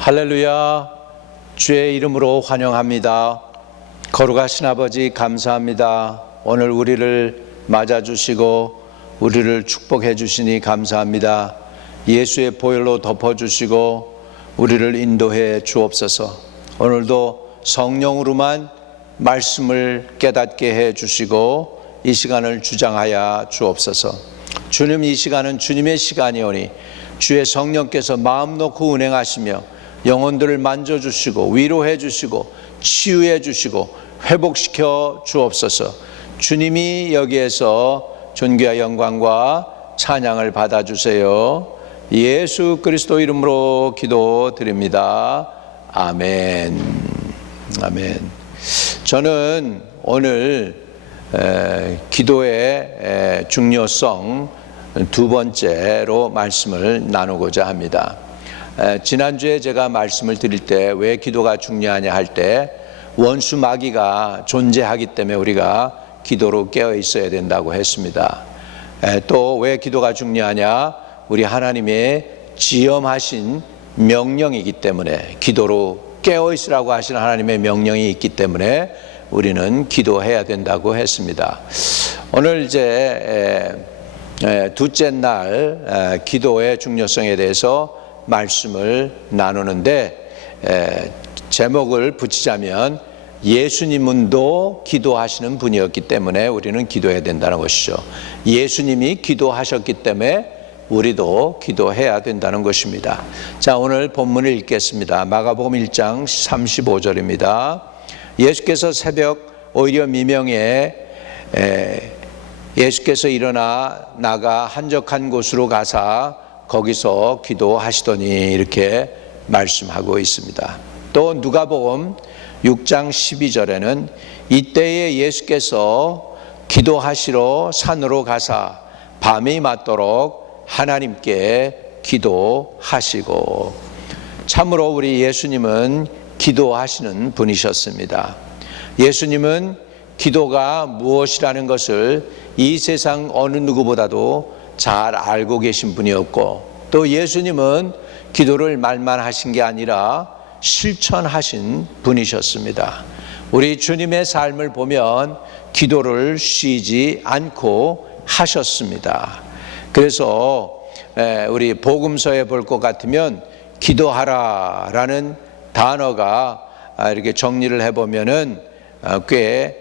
할렐루야. 주의 이름으로 환영합니다. 거룩하신 아버지 감사합니다. 오늘 우리를 맞아주시고 우리를 축복해 주시니 감사합니다. 예수의 보혈로 덮어주시고 우리를 인도해 주옵소서. 오늘도 성령으로만 말씀을 깨닫게 해 주시고 이 시간을 주장하여 주옵소서. 주님, 이 시간은 주님의 시간이오니 주의 성령께서 마음 놓고 운행하시며 영혼들을 만져주시고 위로해 주시고 치유해 주시고 회복시켜 주옵소서. 주님이 여기에서 존귀와 영광과 찬양을 받아주세요. 예수 그리스도 이름으로 기도드립니다. 아멘. 아멘. 저는 오늘 기도의 중요성 두 번째로 말씀을 나누고자 합니다. 지난주에 제가 말씀을 드릴 때 왜 기도가 중요하냐 할 때 원수 마귀가 존재하기 때문에 우리가 기도로 깨어 있어야 된다고 했습니다. 또 왜 기도가 중요하냐, 우리 하나님의 지엄하신 명령이기 때문에, 기도로 깨어 있으라고 하신 하나님의 명령이 있기 때문에 우리는 기도해야 된다고 했습니다. 오늘 이제 둘째 날 기도의 중요성에 대해서 말씀을 나누는데, 제목을 붙이자면 예수님은도 기도하시는 분이었기 때문에 우리는 기도해야 된다는 것이죠. 예수님이 기도하셨기 때문에 우리도 기도해야 된다는 것입니다. 자, 오늘 본문을 읽겠습니다. 마가복음 1장 35절입니다. 예수께서 새벽 오히려 미명에 예수께서 일어나 나가 한적한 곳으로 가사 거기서 기도하시더니 이렇게 말씀하고 있습니다. 또 누가복음 6장 12절에는 이때에 예수께서 기도하시러 산으로 가사 밤이 맞도록 하나님께 기도하시고. 참으로 우리 예수님은 기도하시는 분이셨습니다. 예수님은 기도가 무엇이라는 것을 이 세상 어느 누구보다도 잘 알고 계신 분이었고, 또 예수님은 기도를 말만 하신 게 아니라 실천하신 분이셨습니다. 우리 주님의 삶을 보면 기도를 쉬지 않고 하셨습니다. 그래서 우리 복음서에 볼 것 같으면 기도하라 라는 단어가 이렇게 정리를 해보면은 꽤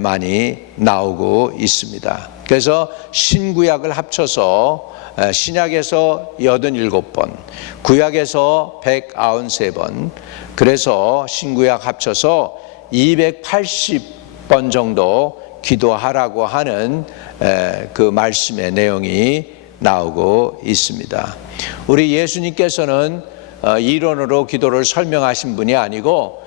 많이 나오고 있습니다. 그래서 신구약을 합쳐서 신약에서 87번, 구약에서 193번, 그래서 신구약 합쳐서 280번 정도 기도하라고 하는 그 말씀의 내용이 나오고 있습니다. 우리 예수님께서는 이론으로 기도를 설명하신 분이 아니고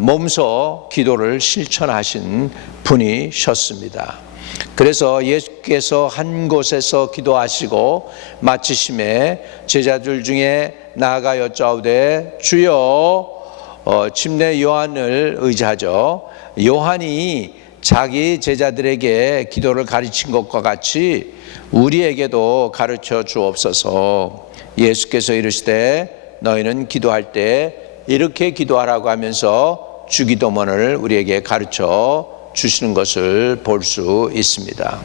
몸소 기도를 실천하신 분이셨습니다. 그래서 예수께서 한 곳에서 기도하시고 마치심에 제자들 중에 나아가 여짜오되 주여, 침례 요한을 의지하죠. 요한이 자기 제자들에게 기도를 가르친 것과 같이 우리에게도 가르쳐 주옵소서. 예수께서 이르시되 너희는 기도할 때 이렇게 기도하라고 하면서 주기도문을 우리에게 가르쳐 주시는 것을 볼 수 있습니다.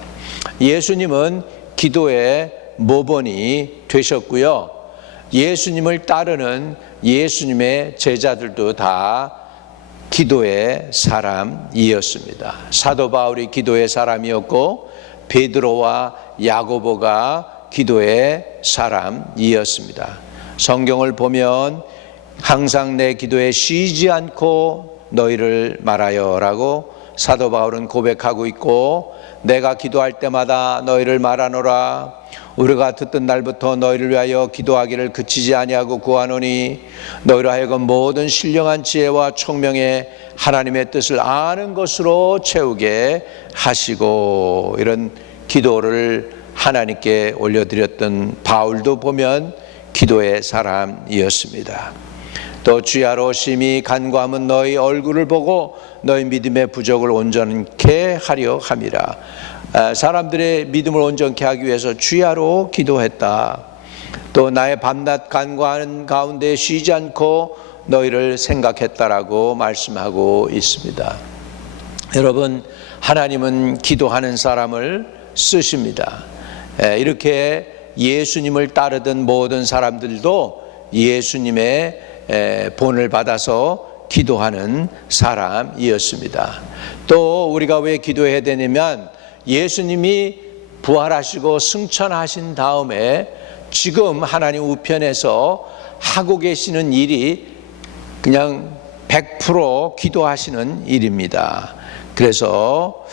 예수님은 기도의 모본이 되셨고요. 예수님을 따르는 예수님의 제자들도 다 기도의 사람이었습니다. 사도 바울이 기도의 사람이었고 베드로와 야고보가 기도의 사람이었습니다. 성경을 보면 항상 내 기도에 쉬지 않고 너희를 말하여 라고 사도 바울은 고백하고 있고, 내가 기도할 때마다 너희를 말하노라. 우리가 듣던 날부터 너희를 위하여 기도하기를 그치지 아니하고 구하노니 너희로 하여금 모든 신령한 지혜와 총명에 하나님의 뜻을 아는 것으로 채우게 하시고. 이런 기도를 하나님께 올려드렸던 바울도 보면 기도의 사람이었습니다. 또 주야로 심히 간구하면 너희 얼굴을 보고 너희 믿음의 부족을 온전케 하려 함이라. 사람들의 믿음을 온전케 하기 위해서 주야로 기도했다. 또 나의 밤낮 간구하는 가운데 쉬지 않고 너희를 생각했다라고 말씀하고 있습니다. 여러분, 하나님은 기도하는 사람을 쓰십니다. 이렇게 예수님을 따르던 모든 사람들도 예수님의 본을 받아서 기도하는 사람이었습니다. 또 우리가 왜 기도해야 되냐면 예수님이 부활하시고 승천하신 다음에 지금 하나님 우편에서 하고 계시는 일이 그냥 100% 기도하시는 일입니다. 그래서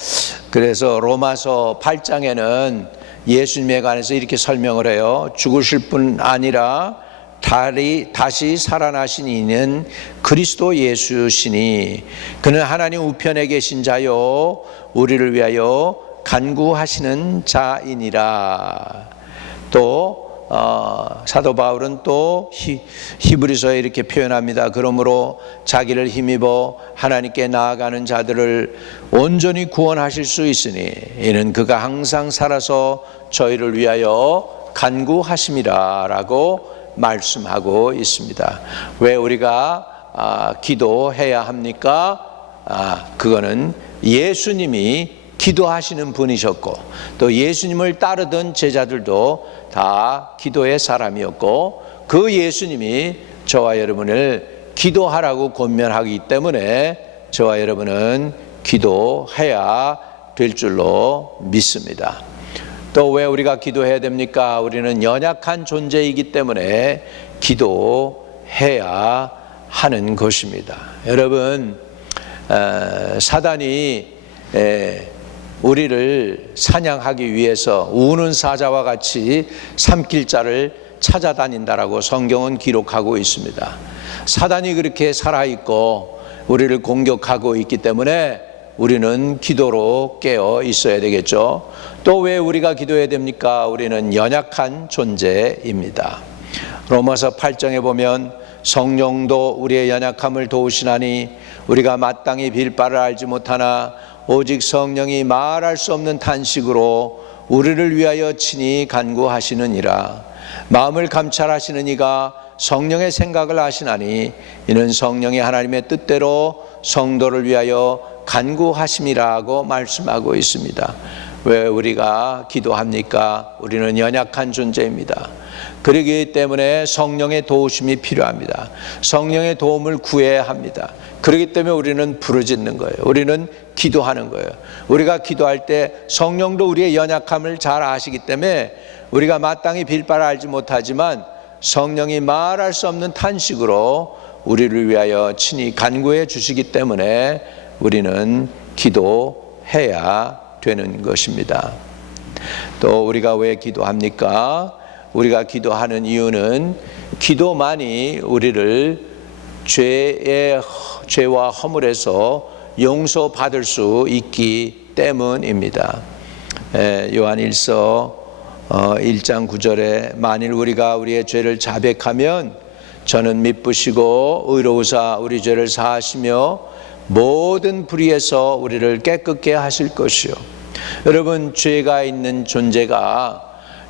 로마서 8장에는 예수님에 관해서 이렇게 설명을 해요. 죽으실 뿐 아니라 다시 살아나신 이는 그리스도 예수시니 그는 하나님 우편에 계신 자요 우리를 위하여 간구하시는 자이니라. 또 사도 바울은 또 히브리서에 이렇게 표현합니다. 그러므로 자기를 힘입어 하나님께 나아가는 자들을 온전히 구원하실 수 있으니 이는 그가 항상 살아서 저희를 위하여 간구하심이라 라고 말씀하고 있습니다. 왜 우리가 기도해야 합니까? 그거는 예수님이 기도하시는 분이셨고 또 예수님을 따르던 제자들도 다 기도의 사람이었고 그 예수님이 저와 여러분을 기도하라고 권면하기 때문에 저와 여러분은 기도해야 될 줄로 믿습니다. 또 왜 우리가 기도해야 됩니까? 우리는 연약한 존재이기 때문에 기도해야 하는 것입니다. 여러분, 사단이 우리를 사냥하기 위해서 우는 사자와 같이 삼킬 자를 찾아다닌다라고 성경은 기록하고 있습니다. 사단이 그렇게 살아있고 우리를 공격하고 있기 때문에 우리는 기도로 깨어 있어야 되겠죠. 또 왜 우리가 기도해야 됩니까? 우리는 연약한 존재입니다. 로마서 8장에 보면 성령도 우리의 연약함을 도우시나니 우리가 마땅히 빌 바를 알지 못하나 오직 성령이 말할 수 없는 탄식으로 우리를 위하여 친히 간구하시느니라. 마음을 감찰하시는 이가 성령의 생각을 아시나니 이는 성령이 하나님의 뜻대로 성도를 위하여 간구하심이라고 말씀하고 있습니다. 왜 우리가 기도합니까? 우리는 연약한 존재입니다. 그렇기 때문에 성령의 도우심이 필요합니다. 성령의 도움을 구해야 합니다. 그렇기 때문에 우리는 부르짖는 거예요. 우리는 기도하는 거예요. 우리가 기도할 때 성령도 우리의 연약함을 잘 아시기 때문에 우리가 마땅히 빌 바를 알지 못하지만 성령이 말할 수 없는 탄식으로 우리를 위하여 친히 간구해 주시기 때문에 우리는 기도해야 되는 것입니다. 또 우리가 왜 기도합니까? 우리가 기도하는 이유는 기도만이 우리를 죄와 허물에서 용서받을 수 있기 때문입니다. 요한일서 1장 9절에 만일 우리가 우리의 죄를 자백하면 저는 미쁘시고 의로우사 우리 죄를 사하시며 모든 불의에서 우리를 깨끗게 하실 것이요. 여러분, 죄가 있는 존재가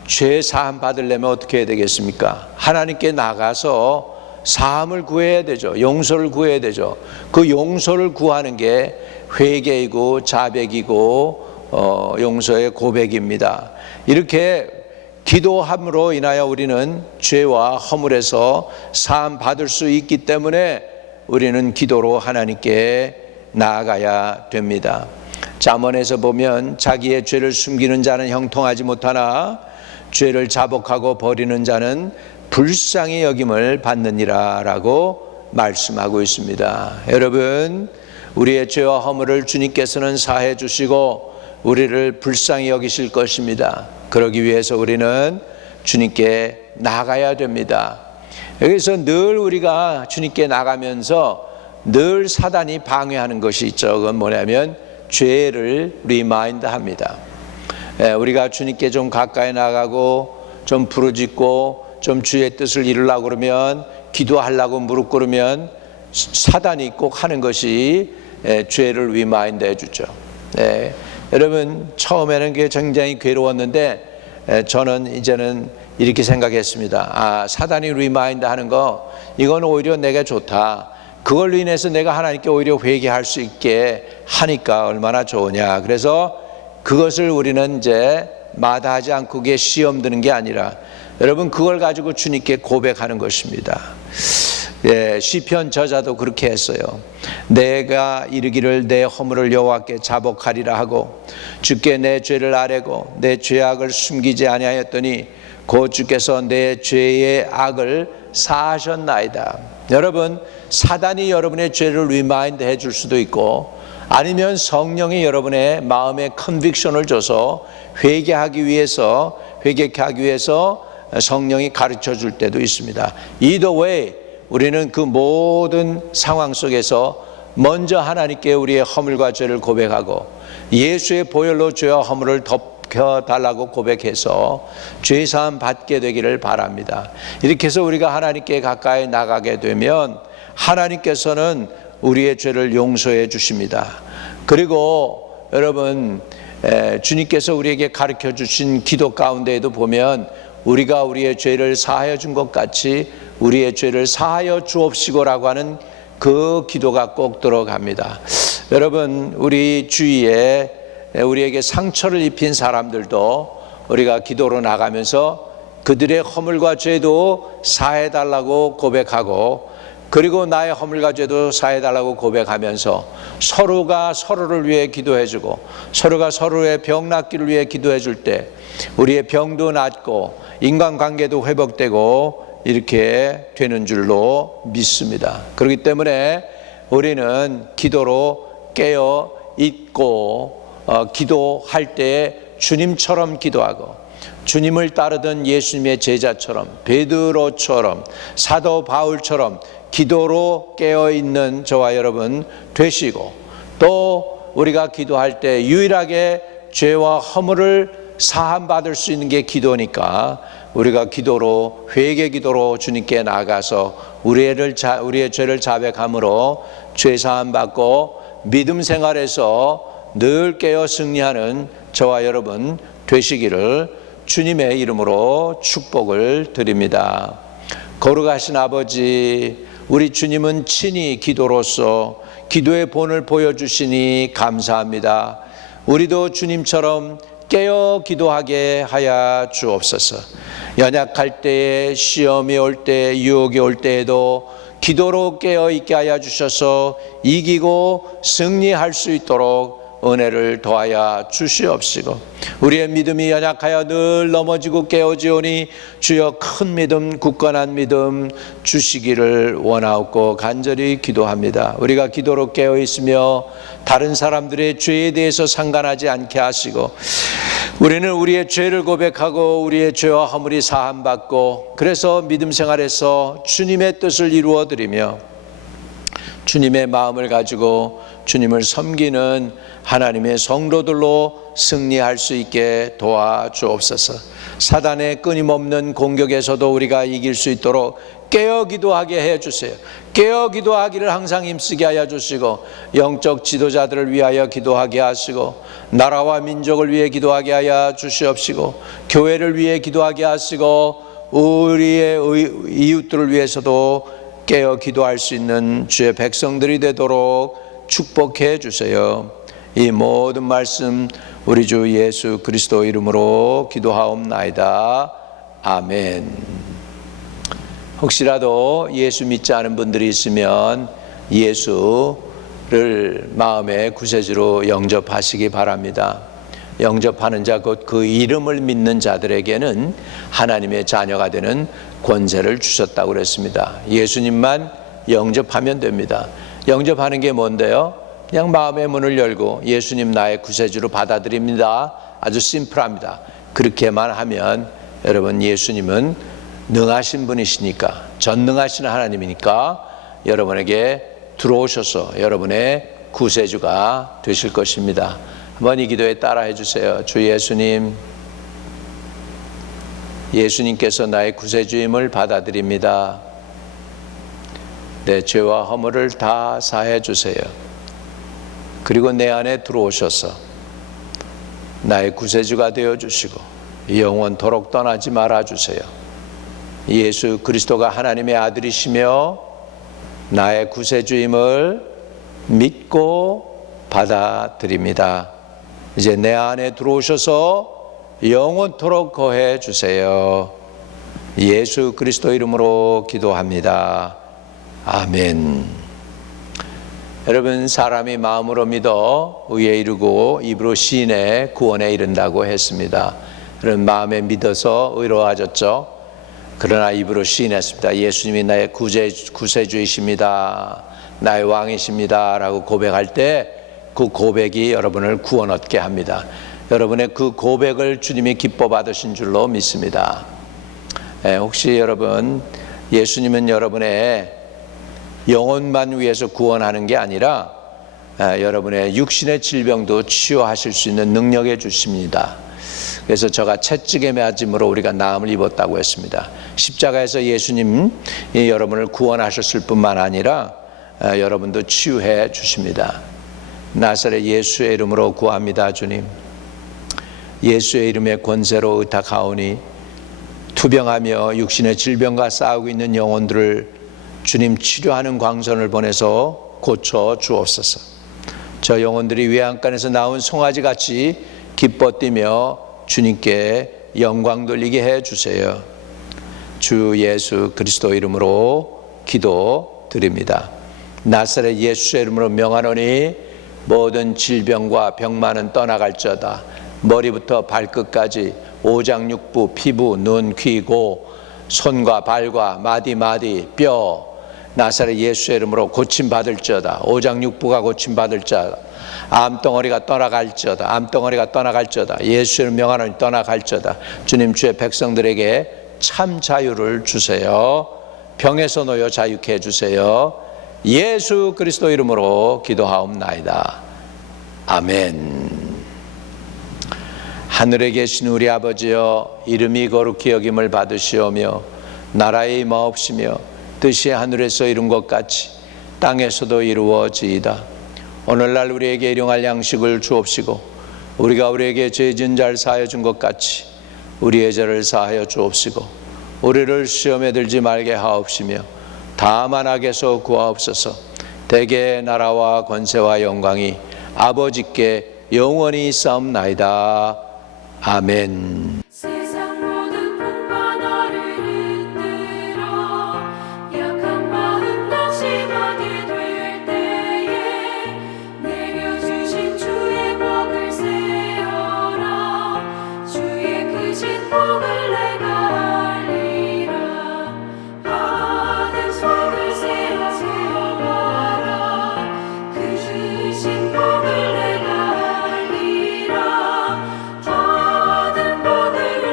죄 사함 받으려면 어떻게 해야 되겠습니까? 하나님께 나가서 사함을 구해야 되죠. 용서를 구해야 되죠. 그 용서를 구하는 게 회개이고 자백이고 용서의 고백입니다. 이렇게 기도함으로 인하여 우리는 죄와 허물에서 사함 받을 수 있기 때문에 우리는 기도로 하나님께 나아가야 됩니다. 잠언에서 보면 자기의 죄를 숨기는 자는 형통하지 못하나 죄를 자복하고 버리는 자는 불쌍히 여김을 받느니라 라고 말씀하고 있습니다. 여러분, 우리의 죄와 허물을 주님께서는 사해 주시고 우리를 불쌍히 여기실 것입니다. 그러기 위해서 우리는 주님께 나가야 됩니다. 여기서 늘 우리가 주님께 나가면서 늘 사단이 방해하는 것이 있죠. 그건 뭐냐면 죄를 리마인드 합니다. 우리가 주님께 좀 가까이 나가고 좀 부르짖고 좀 주의 뜻을 이루려고 그러면 기도하려고 무릎 꿇으면 사단이 꼭 하는 것이 죄를 리마인드 해주죠. 여러분, 처음에는 그게 굉장히 괴로웠는데 저는 이제는 이렇게 생각했습니다. 사단이 리마인드 하는 거, 이건 오히려 내가 좋다. 그걸로 인해서 내가 하나님께 오히려 회개할 수 있게 하니까 얼마나 좋으냐. 그래서 그것을 우리는 이제 마다하지 않고 그게 시험 드는 게 아니라, 여러분, 그걸 가지고 주님께 고백하는 것입니다. 시편 저자도 그렇게 했어요. 내가 이르기를 내 허물을 여호와께 자복하리라 하고 주께 내 죄를 아뢰고 내 죄악을 숨기지 아니하였더니 곧 주께서 내 죄의 악을 사하셨나이다. 여러분, 사단이 여러분의 죄를 리마인드 해줄 수도 있고, 아니면 성령이 여러분의 마음에 컨빅션을 줘서 회개하기 위해서 성령이 가르쳐 줄 때도 있습니다. Either way, 우리는 그 모든 상황 속에서 먼저 하나님께 우리의 허물과 죄를 고백하고 예수의 보혈로 죄와 허물을 덮여달라고 고백해서 죄사함 받게 되기를 바랍니다. 이렇게 해서 우리가 하나님께 가까이 나가게 되면 하나님께서는 우리의 죄를 용서해 주십니다. 그리고 여러분, 주님께서 우리에게 가르쳐 주신 기도 가운데에도 보면 우리가 우리의 죄를 사하여 준 것 같이 우리의 죄를 사하여 주옵시고라고 하는 그 기도가 꼭 들어갑니다. 여러분, 우리 주위에 우리에게 상처를 입힌 사람들도 우리가 기도로 나가면서 그들의 허물과 죄도 사해달라고 고백하고, 그리고 나의 허물과 죄도 사해달라고 고백하면서 서로가 서로를 위해 기도해주고 서로가 서로의 병 낫기를 위해 기도해줄 때 우리의 병도 낫고 인간관계도 회복되고 이렇게 되는 줄로 믿습니다. 그렇기 때문에 우리는 기도로 깨어 있고 기도할 때 주님처럼 기도하고 주님을 따르던 예수님의 제자처럼, 베드로처럼, 사도 바울처럼 기도로 깨어있는 저와 여러분 되시고, 또 우리가 기도할 때 유일하게 죄와 허물을 사함받을 수 있는 게 기도니까 우리가 기도로, 회개 기도로 주님께 나가서 우리의 죄를 자백함으로 죄사함 받고 믿음 생활에서 늘 깨어 승리하는 저와 여러분 되시기를 주님의 이름으로 축복을 드립니다. 거룩하신 아버지, 우리 주님은 친히 기도로서 기도의 본을 보여주시니 감사합니다. 우리도 주님처럼 깨어 기도하게 하여 주옵소서. 연약할 때에, 시험이 올 때, 유혹이 올 때에도 기도로 깨어 있게 하여 주셔서 이기고 승리할 수 있도록 은혜를 더하여 주시옵시고, 우리의 믿음이 연약하여 늘 넘어지고 깨어지오니 주여 큰 믿음, 굳건한 믿음 주시기를 원하옵고 간절히 기도합니다. 우리가 기도로 깨어 있으며 다른 사람들의 죄에 대해서 상관하지 않게 하시고, 우리는 우리의 죄를 고백하고 우리의 죄와 허물이 사함받고, 그래서 믿음 생활에서 주님의 뜻을 이루어 드리며 주님의 마음을 가지고 주님을 섬기는 하나님의 성도들로 승리할 수 있게 도와주옵소서. 사단의 끊임없는 공격에서도 우리가 이길 수 있도록 깨어 기도하게 해주세요. 깨어 기도하기를 항상 힘쓰게 하여 주시고, 영적 지도자들을 위하여 기도하게 하시고, 나라와 민족을 위해 기도하게 하여 주시옵시고, 교회를 위해 기도하게 하시고, 우리의 이웃들을 위해서도 깨어 기도할 수 있는 주의 백성들이 되도록 축복해 주세요. 이 모든 말씀 우리 주 예수 그리스도 이름으로 기도하옵나이다. 아멘. 혹시라도 예수 믿지 않은 분들이 있으면 예수를 마음의 구세주로 영접하시기 바랍니다. 영접하는 자, 곧 그 이름을 믿는 자들에게는 하나님의 자녀가 되는 권세를 주셨다고 그랬습니다. 예수님만 영접하면 됩니다. 영접하는 게 뭔데요? 그냥 마음의 문을 열고 예수님 나의 구세주로 받아들입니다. 아주 심플합니다. 그렇게만 하면 여러분, 예수님은 능하신 분이시니까, 전능하신 하나님이니까 여러분에게 들어오셔서 여러분의 구세주가 되실 것입니다. 한번 이 기도에 따라해 주세요. 주 예수님, 예수님께서 나의 구세주임을 받아들입니다. 내 죄와 허물을 다 사해 주세요. 그리고 내 안에 들어오셔서 나의 구세주가 되어 주시고 영원토록 떠나지 말아 주세요. 예수 그리스도가 하나님의 아들이시며 나의 구세주임을 믿고 받아들입니다. 이제 내 안에 들어오셔서 영원토록 거해 주세요. 예수 그리스도 이름으로 기도합니다. 아멘. 여러분, 사람이 마음으로 믿어 의에 이르고 입으로 시인해 구원에 이른다고 했습니다. 그런 마음에 믿어서 의로워졌죠. 그러나 입으로 시인했습니다. 예수님이 나의 구세주이십니다. 나의 왕이십니다. 라고 고백할 때 그 고백이 여러분을 구원 얻게 합니다. 여러분의 그 고백을 주님이 기뻐 받으신 줄로 믿습니다. 혹시 여러분, 예수님은 여러분의 영혼만 위해서 구원하는 게 아니라 여러분의 육신의 질병도 치유하실 수 있는 능력을 주십니다. 그래서 저가 채찍에 맞음으로 우리가 나음을 입었다고 했습니다. 십자가에서 예수님이 여러분을 구원하셨을 뿐만 아니라 여러분도 치유해 주십니다. 나사렛 예수의 이름으로 구합니다. 주님, 예수의 이름의 권세로 의탁하오니 투병하며 육신의 질병과 싸우고 있는 영혼들을 주님 치료하는 광선을 보내서 고쳐 주옵소서. 저 영혼들이 외양간에서 나온 송아지같이 기뻐 뛰며 주님께 영광 돌리게 해 주세요. 주 예수 그리스도 이름으로 기도드립니다. 나사렛 예수의 이름으로 명하노니 모든 질병과 병만은 떠나갈지어다. 머리부터 발끝까지 오장육부, 피부, 눈, 귀, 고, 손과 발과 마디 뼈 나사렛 예수의 이름으로 고침받을지어다. 오장육부가 고침받을지어다. 암덩어리가 떠나갈지어다. 암덩어리가 떠나갈지어다. 예수의 명하노니 떠나갈지어다. 주님, 주의 백성들에게 참 자유를 주세요. 병에서 놓여 자유케 해주세요. 예수 그리스도 이름으로 기도하옵나이다. 아멘. 하늘에 계신 우리 아버지여, 이름이 거룩히 여김을 받으시오며 나라의 임하옵시며 뜻이 하늘에서 이룬 것 같이 땅에서도 이루어지이다. 오늘날 우리에게 일용할 양식을 주옵시고 우리가 우리에게 죄 지은 자를 사하여 준 것 같이 우리의 죄를 사하여 주옵시고 우리를 시험에 들지 말게 하옵시며 다만 악에서 구하옵소서. 대개 나라와 권세와 영광이 아버지께 영원히 있사옵나이다. 아멘. 세상 모든 풍파 나를 흔들어 약한 마음 낙심하게 될 때에 내려주신 주의 복을 세어라. 주의 크신 복을 내가 알리라. 받은 속을 세워봐라. 그 주신 복을 내가 알리라. 받은 복을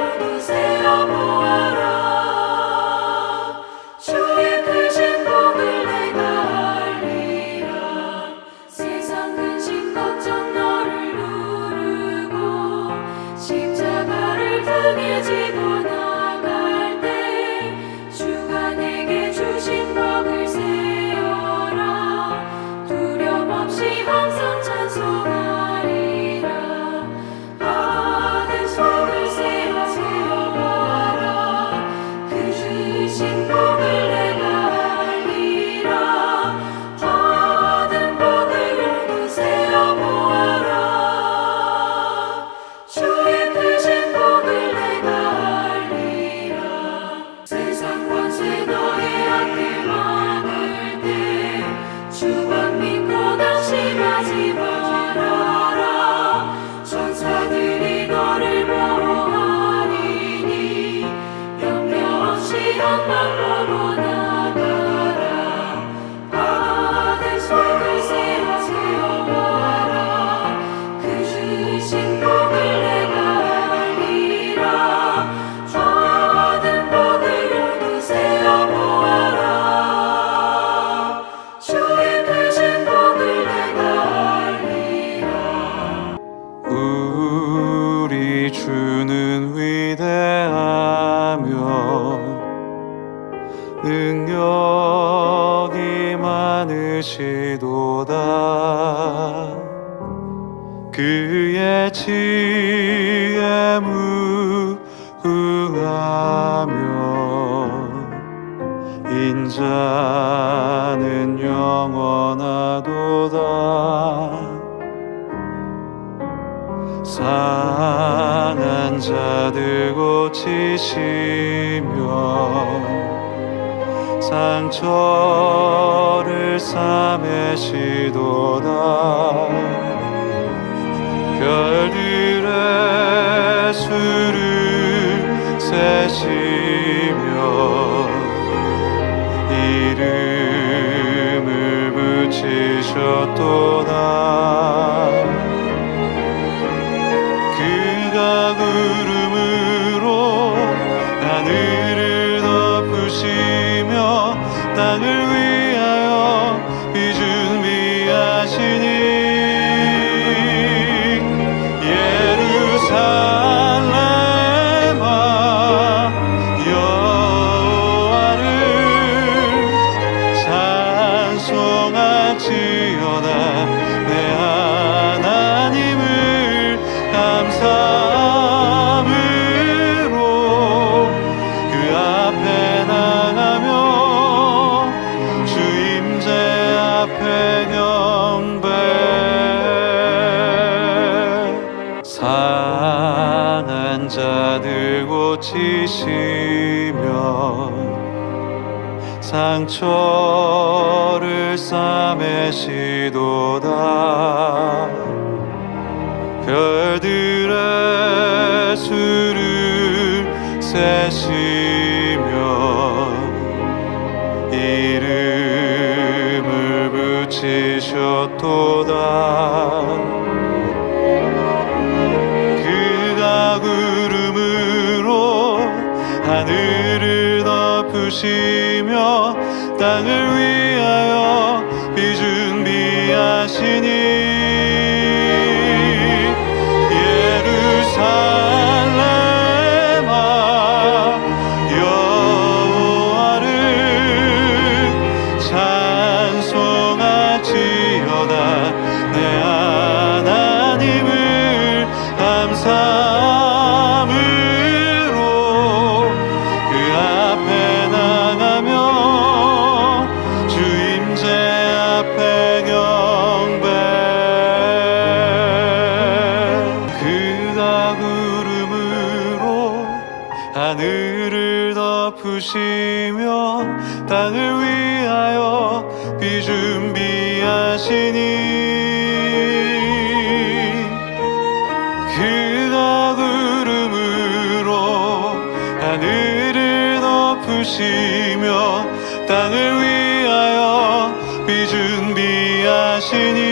나는 영원하도다. 상한 자들 고치시며 상처를 싸매시도다. 별들의 수를 세시며 이름을 붙이셨도다. 그가 구름으로 하늘을 덮으시며 땅을 위하여 비 준비하시니 예루살렘아 여호와를 찬송할지어다. 내 하나님을 감사함으로 그 앞에 나가며 주 임재 앞에 경배. 상한 자들 고치시며 상처를 싸매시도다. 별들의 수를 세시며 이름을 붙이셨도다. 그가 구름으로 하늘을 덮으시며 땅을 위하여 비 준비하시니 예루살렘아 여호와를 찬송할지어다. 내 하나님을 감사함으로 그 앞에 나가며 주 임재 앞에 경배. 그가 구름으로 하늘을 덮으시며 땅을 위하여 비 준비하시니 그가 구름으로 하늘을 덮으시며 땅을 위하여 비 준비하시니